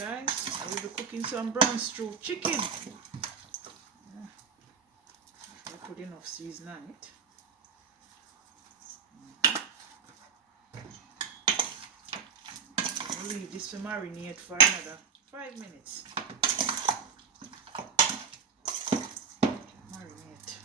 guys, I will be cooking some brown stew chicken. Yeah. I put enough season on it. I'll leave this to marinate for another 5 minutes. Marinate.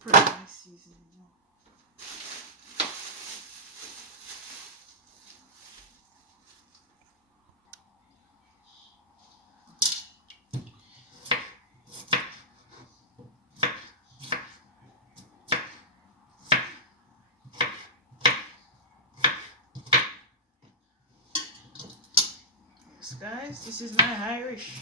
Put my seasoning now. Yes, guys, this is my Irish.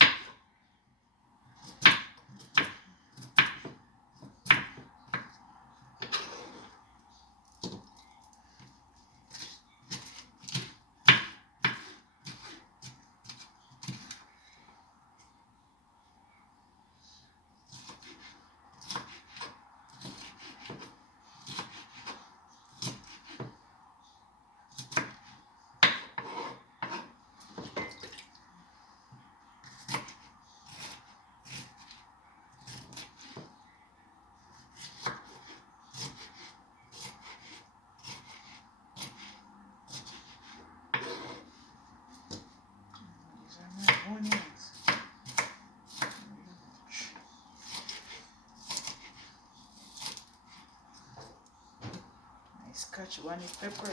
Onions. Nice catch, one pepper.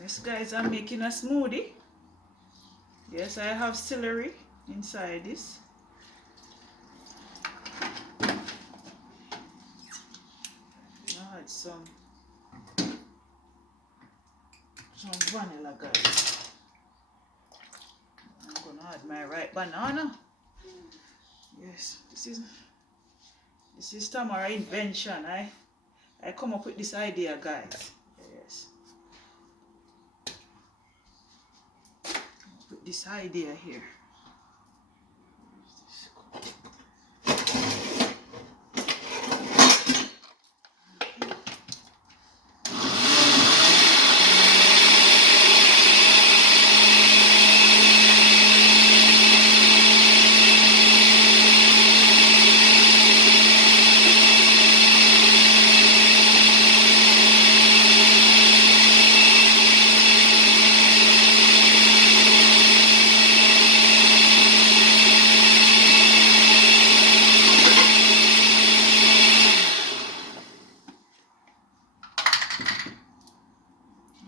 Yes, guys, I'm making a smoothie. Yes, I have celery inside this. I'll add some vanilla, guys. I'm gonna add my ripe banana. Yes, this is Tamara invention. I come up with this idea, guys. Yes. Put this idea here.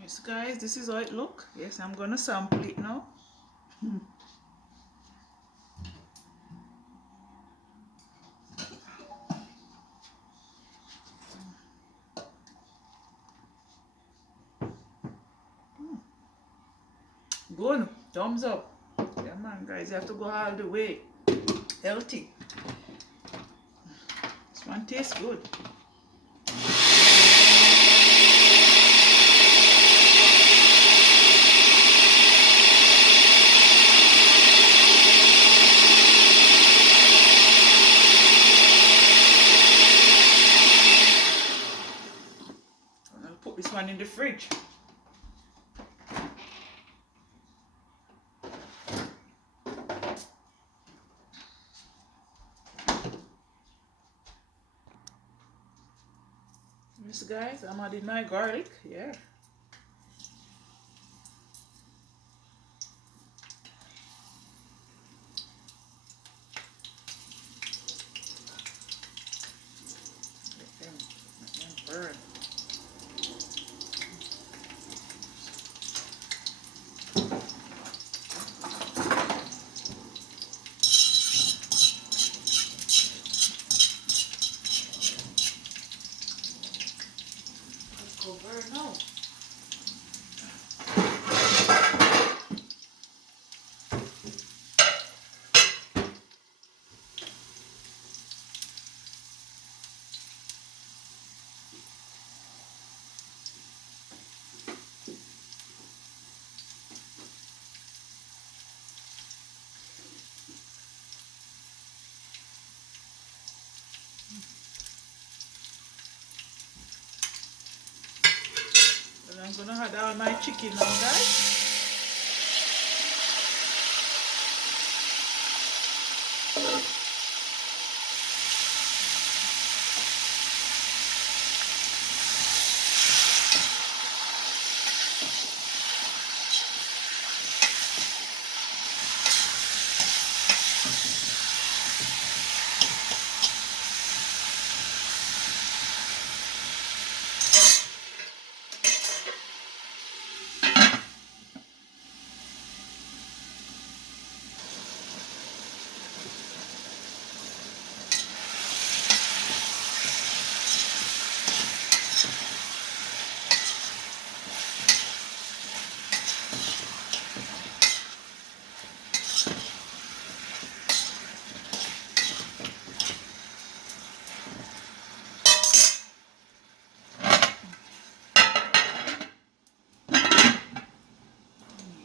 Yes, guys, this is how it looks. Yes, I'm gonna sample it now. Good. Thumbs up. Yeah, man, guys, you have to go all the way. Healthy. This one tastes good. I'll put this one in the fridge. Yes, guys, I'm adding my garlic. Yeah. Burn. Cover now. And I'm gonna add all my chicken now, guys.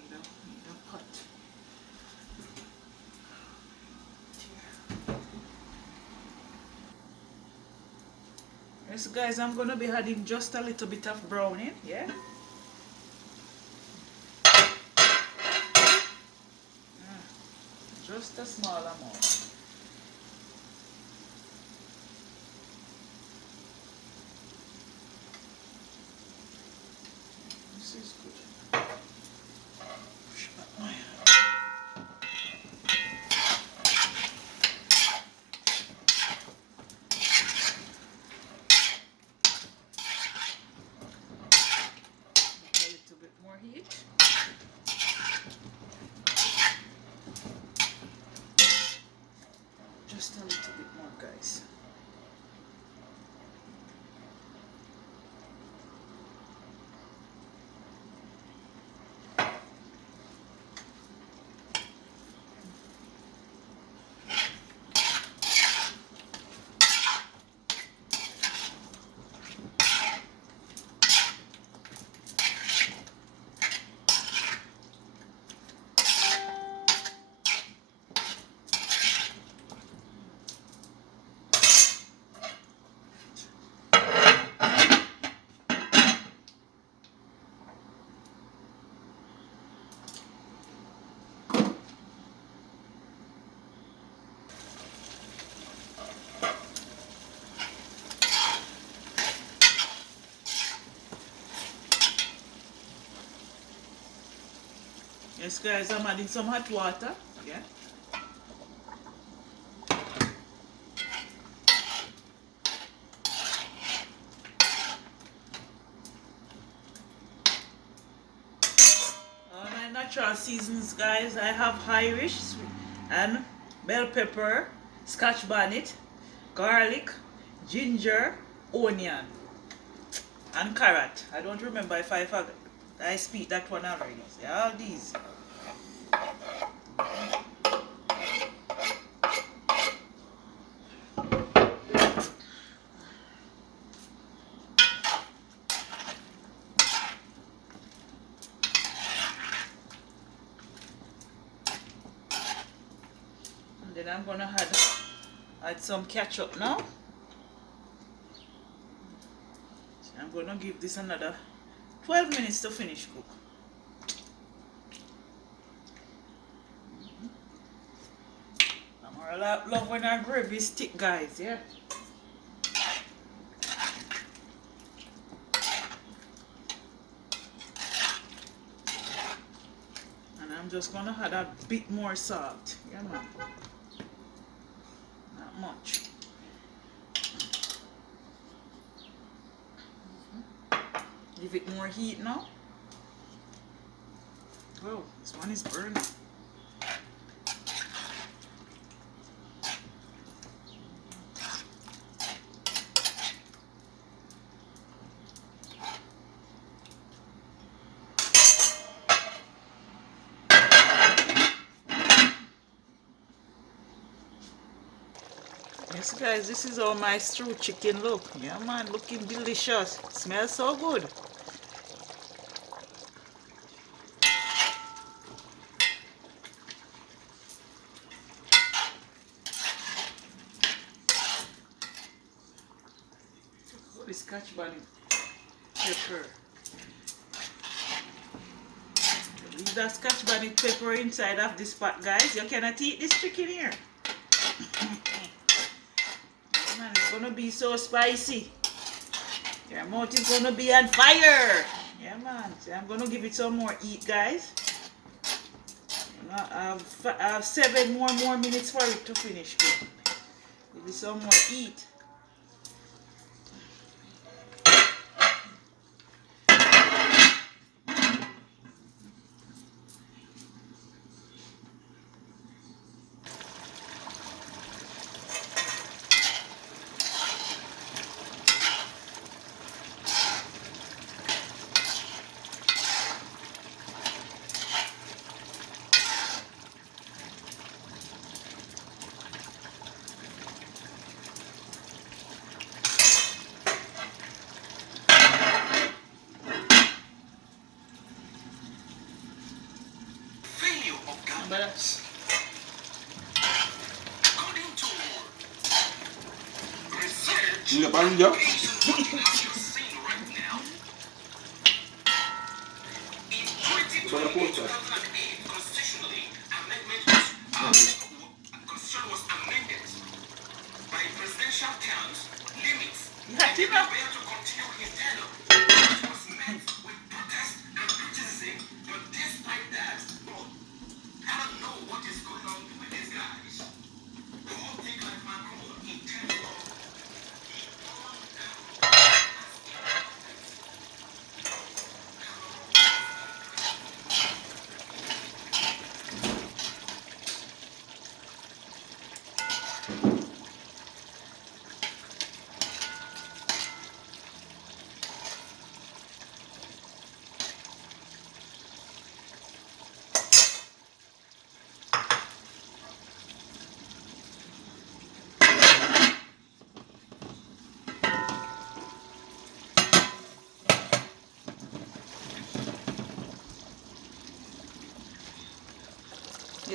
Need a pot. Yes, guys, I'm gonna be adding just a little bit of browning, yeah? Just a small amount. This is good. Push back my a little bit more heat. Just a little bit more, guys. Yes, guys, I'm adding some hot water, yeah? All my natural seasons, guys, I have Irish and bell pepper, scotch bonnet, garlic, ginger, onion, and carrot. I don't remember if I speak that one already. See, all these. And then I'm gonna add some ketchup now. I'm gonna give this another 12 minutes to finish cook. I love when our gravy is thick, guys, yeah? And I'm just gonna add a bit more salt, yeah man? Not much. Give it more heat now. Oh, this one is burning. Yes guys, this is how my stew chicken look. Yeah man, looking delicious. Smells so good. The Scotch bonnet pepper. Leave that Scotch bonnet pepper inside of this pot, guys. You cannot eat this chicken here. Man, it's gonna be so spicy. Your mouth is gonna be on fire. Yeah, man. See, I'm gonna give it some more heat, guys. I have 7 more minutes for it to finish. Give it some more heat. But Ini panjang.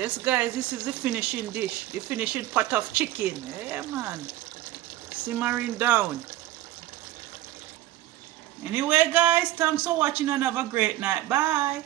yes, guys, this is the finishing dish, the finishing pot of chicken. Yeah, man. Simmering down. Anyway, guys, thanks for watching and have a great night. Bye.